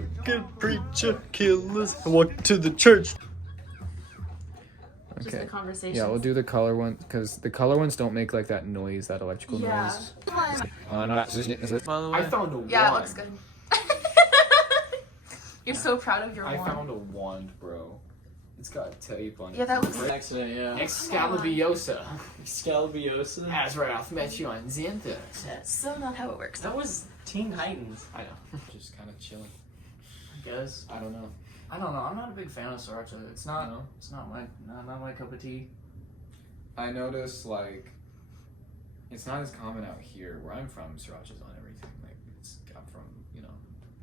crooked preacher killers walk to the church. Just the conversation. Yeah, we'll do the color one because the color ones don't make like that noise, that electrical noise. I found a wand. Yeah, it looks good. You're so proud of your I wand. found a wand, bro. It's got tape on it. Yeah, that looks good. Accident, yeah. Excalibiosa. Excalibiosa. That's right, I'll met you on Xantha. That's so not how it works. That was Teen Titans, I know. Just kind of chilling. I guess. I don't know. I don't know. I'm not a big fan of sriracha. It's not. No? It's not my cup of tea. I noticed like it's not as common out here where I'm from. Sriracha's on everything. Like I'm from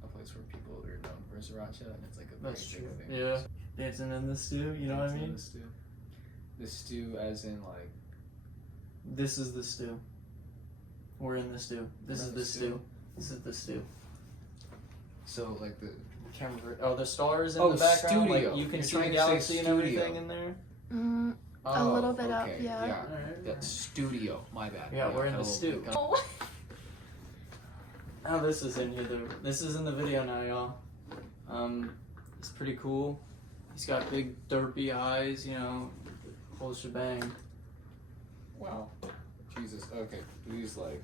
a place where people are known for sriracha, and it's like a very That's big true. thing. Yeah. Dancing in the stew. You know what I mean? The stew, as in like. This is the stew. We're in the stew. This is the stew. This is the stew. So like the Camera. Oh, the stars in Oh, the background. studio. Like you can You're see trying the to say galaxy and studio. everything in there. A little bit up, yeah. Alright. That's studio. My bad. Yeah, we're in a the little stew. bit. Oh. Oh, this is in here. This is in the video now, y'all. It's pretty cool. He's got big derpy eyes, whole shebang. wow, Jesus. Okay, these like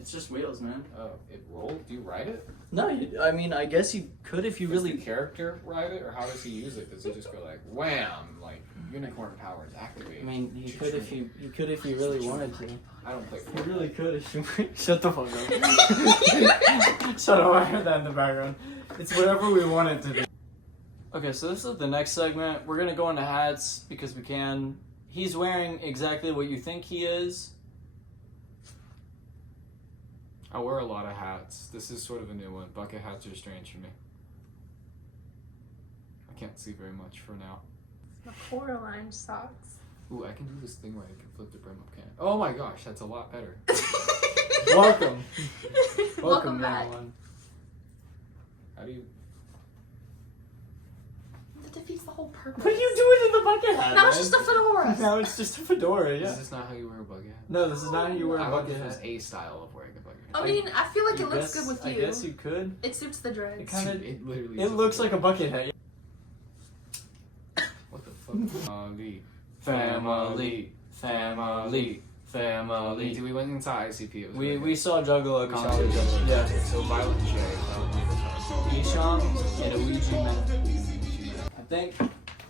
It's just wheels, man. it rolled. Do you ride it? No, I mean, I guess you could if you Does really the character ride it, or how does he use it? Does he just go like wham, like unicorn powers activate? I mean, he could if you really wanted to. I don't play. You really could if you. Shut the fuck up. Shut up! I heard that in the background. It's whatever we want it to be. Okay, so this is the next segment. We're gonna go into hats because we can. He's wearing exactly what you think he is. I wear a lot of hats. This is sort of a new one. Bucket hats are strange for me. I can't see very much for now. The Coraline socks. Ooh, I can do this thing where I can flip the brim up, can I? Oh my gosh, that's a lot better. Welcome. Welcome back. everyone. How do you... That defeats the whole purpose. What are you doing in the bucket hat? Now it's man? just a fedora. Now it's just a fedora, yeah. Is this not how you wear a bucket hat? No, this is not how you wear I a thought bucket this was hat. a style of wearing a bucket hat. I mean, I feel like You it looks guess- good with I you. guess you could. It suits the dreads. It kind of. It literally It is looks like a bucket hat. What the fuck? Family, Family. family. We went inside ICP. It was We really saw Juggalo We saw concert. Juggalo. Yeah. so Violent J. Isham and a Ouija man. I think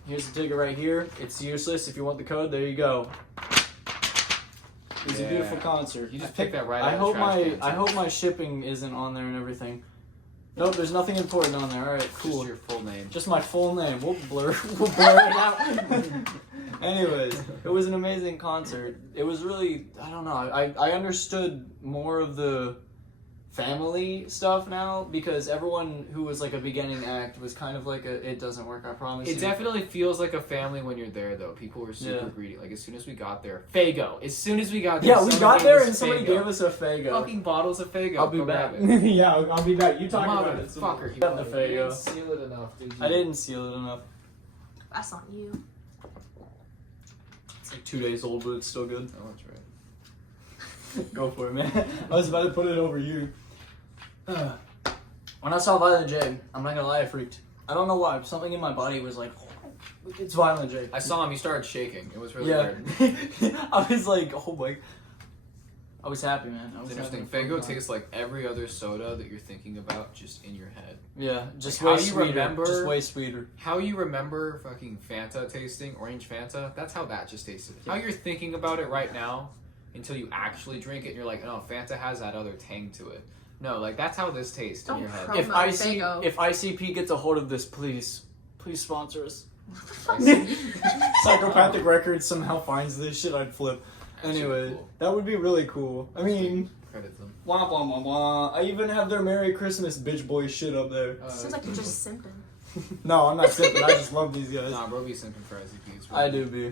here's the ticket right here. It's useless. If you want the code, there you go. It was a beautiful Yeah. concert. You just I picked think- that right I out of hope the trash my can, too. I hope my shipping isn't on there and everything. Nope, there's nothing important on there. All right, cool. Just your full name. Just my full name. We'll blur it out. Anyways, it was an amazing concert. It was really, I don't know, I understood more of the family stuff now because everyone who was like a beginning act was kind of like it doesn't work, I promise It you. definitely feels like a family when you're there, though. People were super Yeah. greedy. Like, as soon as we got there, Faygo. As soon as we got there, Yeah, we someone got gave there us and somebody Faygo. gave us a Faygo. Fucking bottles of Faygo. I'll be Go back. grab it. Yeah, I'll be back. You talk about it. Motherfucker. Got the You Faygo. didn't seal it enough, did you? I didn't seal it enough. That's on you. It's like 2 days old, but it's still good. Oh, that's right. Go for it, man. I was about to put it over you. When I saw Violent J, I'm not gonna lie, I freaked. I don't know why. Something in my body was like, it's Violent J. I saw him. He started shaking. It was really Yeah. weird. I was like, oh my. I was happy, man. I was It's interesting. happy. Faygo tastes like every other soda that you're thinking about just in your head. Yeah, just Like, way how you sweeter. remember- Just way sweeter. How you remember fucking Fanta tasting, orange Fanta, that's how that just tasted. How you're thinking about it right now until you actually drink it and you're like, no, Fanta has that other tang to it. No, like that's how this tastes in Don't your head. promote Faygo. If ICP gets a hold of this, please sponsor us. Psychopathic Records somehow finds this shit, I'd flip. Actually, Anyway, cool. that would be really cool. I mean, Credit them. blah blah blah blah. I even have their Merry Christmas bitch boy shit up there. Seems like you're just simping. No, I'm not simping. I just love these guys. Nah, bro, be simping for ICPs. I do, be. Yeah.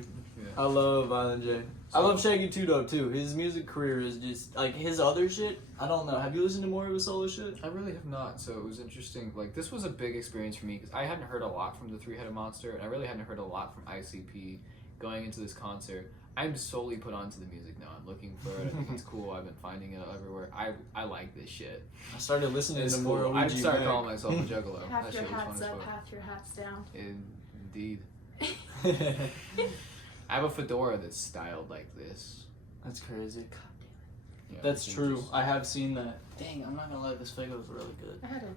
I love Violent J. I love Shaggy 2 Dope too. His music career is just like his other shit. I don't know. Have you listened to more of his solo shit? I really have not, so it was interesting. Like, this was a big experience for me because I hadn't heard a lot from the Three-Headed Monster, and I really hadn't heard a lot from ICP going into this concert. I'm solely put onto the music now. I'm looking for it. I think it's cool. I've been finding it everywhere. I like this shit. I started listening It's to cool. more I'd OG start Mac. calling myself a juggalo. Half That your shit was fun hats as up, fuck. half your hats down. Indeed. I have a fedora that's styled like this. That's crazy. Yeah, That's you can true. just- I have seen that. Dang, I'm not gonna lie, this Faygo is really good. I had a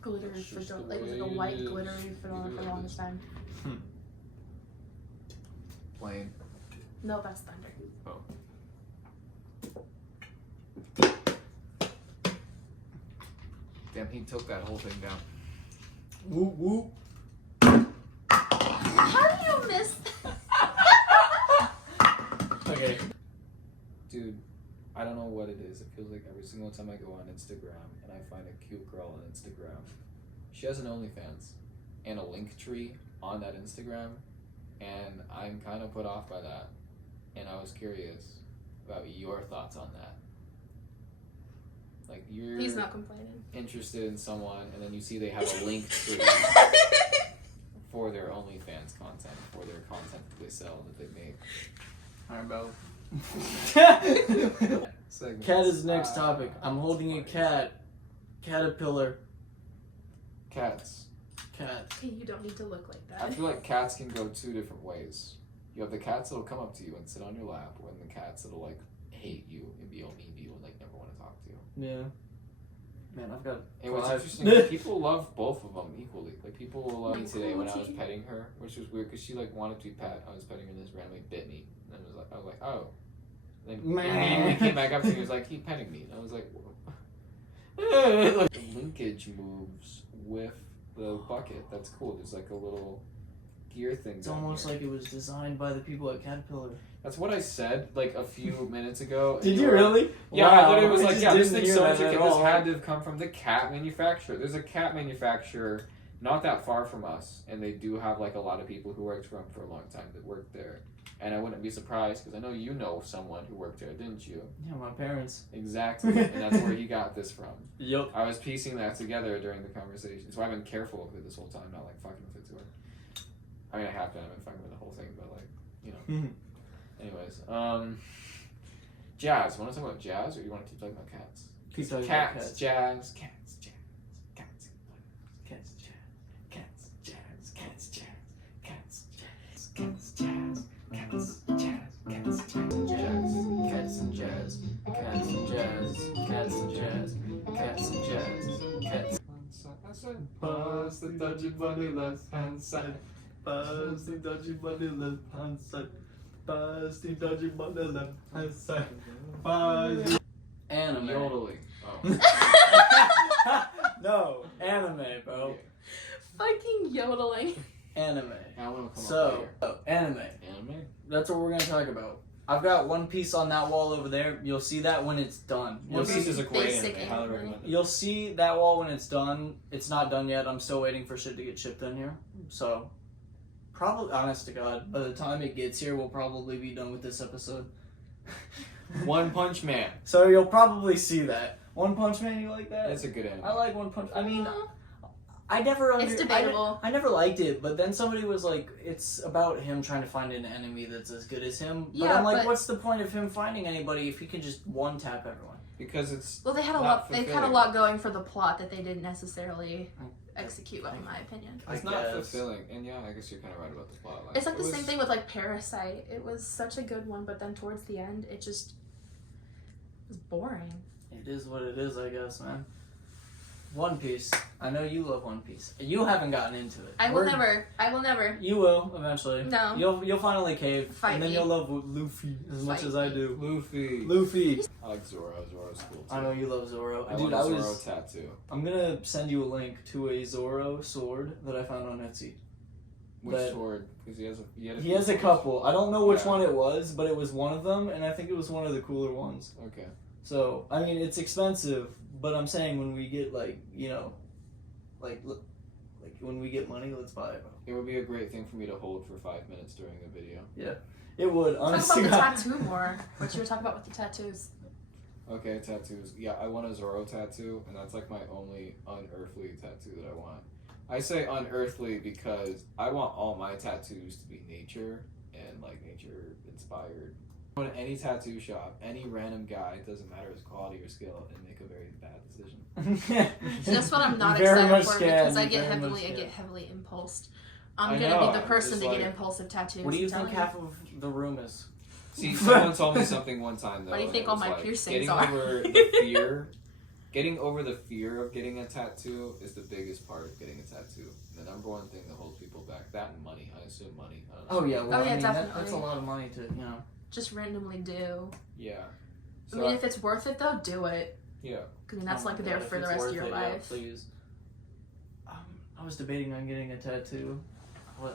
glittery That's just fedora, the like it was like a way white it is. glittery fedora It for is. the longest time. Plain. No, that's thunder. Damn, he took that whole thing down. Whoop whoop. How do you miss? Okay. Dude, I don't know what it is. It feels like every single time I go on Instagram and I find a cute girl on Instagram, she has an OnlyFans and a link tree on that Instagram, and I'm kind of put off by that. And I was curious about your thoughts on that. Like, you're He's not complaining. interested in someone, and then you see they have a link tree for their OnlyFans content, for their content that they sell, that they make. Alright, bro. Segments. Cat is next topic. I'm holding a cat. Caterpillar. Cats. Cat. You don't need to look like I that. feel like cats can go two different ways. You have the cats that'll come up to you and sit on your lap, or the cats that'll like hate you and be all mean to you and like never want to talk to you. Yeah. Man, I've got. And what's 5. interesting is people love both of them equally. Like people will love me Like today when I was cruelty. petting her, which was weird because she like wanted to be pet. I was petting her and this randomly bit me, and I was like, oh. Then he came back up to me and was like, keep petting me, and I was like, like the linkage moves with the bucket. That's cool. There's like a little gear thing. It's down almost here. like it was designed by the people at Caterpillar. That's what I said like a few minutes ago. and Did you were- really? Yeah, I Wow, literally was I like, just yeah, this didn't thing's hear so that intricate. at This all. had to have come from the cat manufacturer. There's a cat manufacturer not that far from us, and they do have like a lot of people who worked for them for a long time that worked there. And I wouldn't be surprised because I know you know someone who worked there, didn't you? Yeah, my parents. Exactly, and that's where he got this from. Yep. I was piecing that together during the conversation, so I've been careful of it this whole time, not like fucking with it to her. I mean, I have been. I've been fucking with the whole thing, but like, you know. Anyways, jazz. Want to talk about jazz, or you want to keep talking about cats? Keep talking Cats, about cats. jazz, cats, jazz, cats, Cats, cats, jazz, cats, jazz, cats, jazz, cats, jazz, cats, jazz, cats, jazz, Cats and jazz. Cats and jazz. Cats and jazz. Cats and jazz. Cats. Pass the dodgy bunny left hand side. Pass the dodgy bunny left hand side. Pass the dodgy bunny left hand side. Pass. Anime. Yodeling. Oh. No, anime, bro. Fucking yodeling. Anime. I want to come So, up anime. later. Anime? That's what we're gonna talk about. I've got One Piece on that wall over there. You'll see that when it's done. One You'll Piece see, is a great Basic anime. I highly anime. recommend it. you'll see that wall when it's done. It's not done yet. I'm still waiting for shit to get shipped in here. So, probably, honest to God, by the time it gets here, we'll probably be done with this episode. One Punch Man. So you'll probably see that. One Punch Man, you like that? That's a good anime. I like One Punch. I mean, I never It's debatable. I never liked it, but then somebody was like, it's about him trying to find an enemy that's as good as him. But Yeah, I'm like, but- what's the point of him finding anybody if he can just one tap everyone? Because it's Well, they had a not lot. They had a fulfilling. lot going for the plot that they didn't necessarily execute well, in my opinion. It's I not guess. fulfilling, and yeah, I guess you're kind of right about the plot line. It's like It the was- same thing with like Parasite. It was such a good one, but then towards the end, it just was boring. It is what it is, I guess, man. One Piece. I know you love One Piece. You haven't gotten into it. I will never. I will never. You will eventually. No. You'll finally cave, Fight and then me. you'll love Luffy as much Fight as I me. do. Luffy. Luffy. I like Zoro. Zoro's cool too. I know you love Zoro. I Dude, want I a Zoro was. tattoo. I'm gonna send you a link to a Zoro sword that I found on Etsy. Which But- sword? Because he has a He few has a swords. couple. I don't know which Yeah. one it was, but it was one of them, and I think it was one of the cooler ones. Okay. So, I mean, it's expensive, but I'm saying when we get, like, you know, like when we get money, let's buy it. It would be a great thing for me to hold for 5 minutes during a video. It would, Talk honestly. about the tattoo more. What you were talking about with the tattoos. Okay, tattoos. Yeah, I want a Zoro tattoo, and that's like my only unearthly tattoo that I want. I say unearthly because I want all my tattoos to be nature and like nature inspired. Go to any tattoo shop, any random guy, it doesn't matter his quality or skill, and make a very bad decision. That's what I'm not Very excited much for scared, because I very get much heavily impulsed. I I'm know, gonna be the I'm person just to get like- impulsive tattoos. What do you I'm think telling half of the room is? See, someone told me something one time though. What do you and think it all was my like, piercings getting are? over the fear, getting over the fear of getting a tattoo is the biggest part of getting a tattoo. The number one thing that holds people back. That and money. I assume money. I don't know. Oh yeah, well Oh, yeah, I mean that's definitely. a lot of money to Just randomly do. Yeah. I mean, if it's worth it though, do it. Yeah. Because that's Oh my like there God, for if the it's rest of worth your it, yeah, life. please. I was debating on getting a tattoo.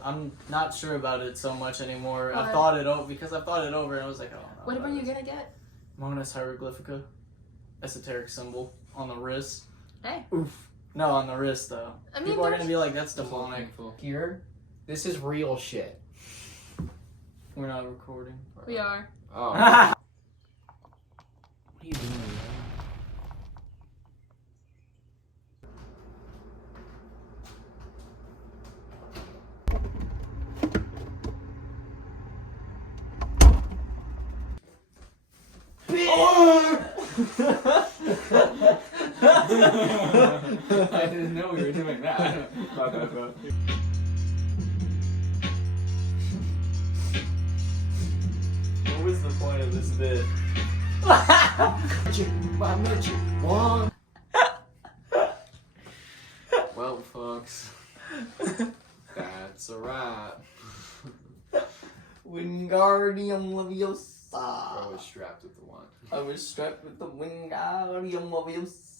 I'm not sure about it so much anymore. What? I've thought it over because I've thought it over and I was like, oh no. What were you gonna get? Mona's hieroglyphica, esoteric symbol on the wrist. Hey. Oof. No, on the wrist though. I mean, People are there's- gonna be like, that's demonic. Painful. Here, this is real shit. We're not recording. We are. Oh. What are you doing? I didn't know we were doing that. My bad, bro. What was the point of this bit? Well, folks, that's a wrap. Wingardium I Leviosa. was strapped with the one. I was strapped with the Wingardium Leviosa.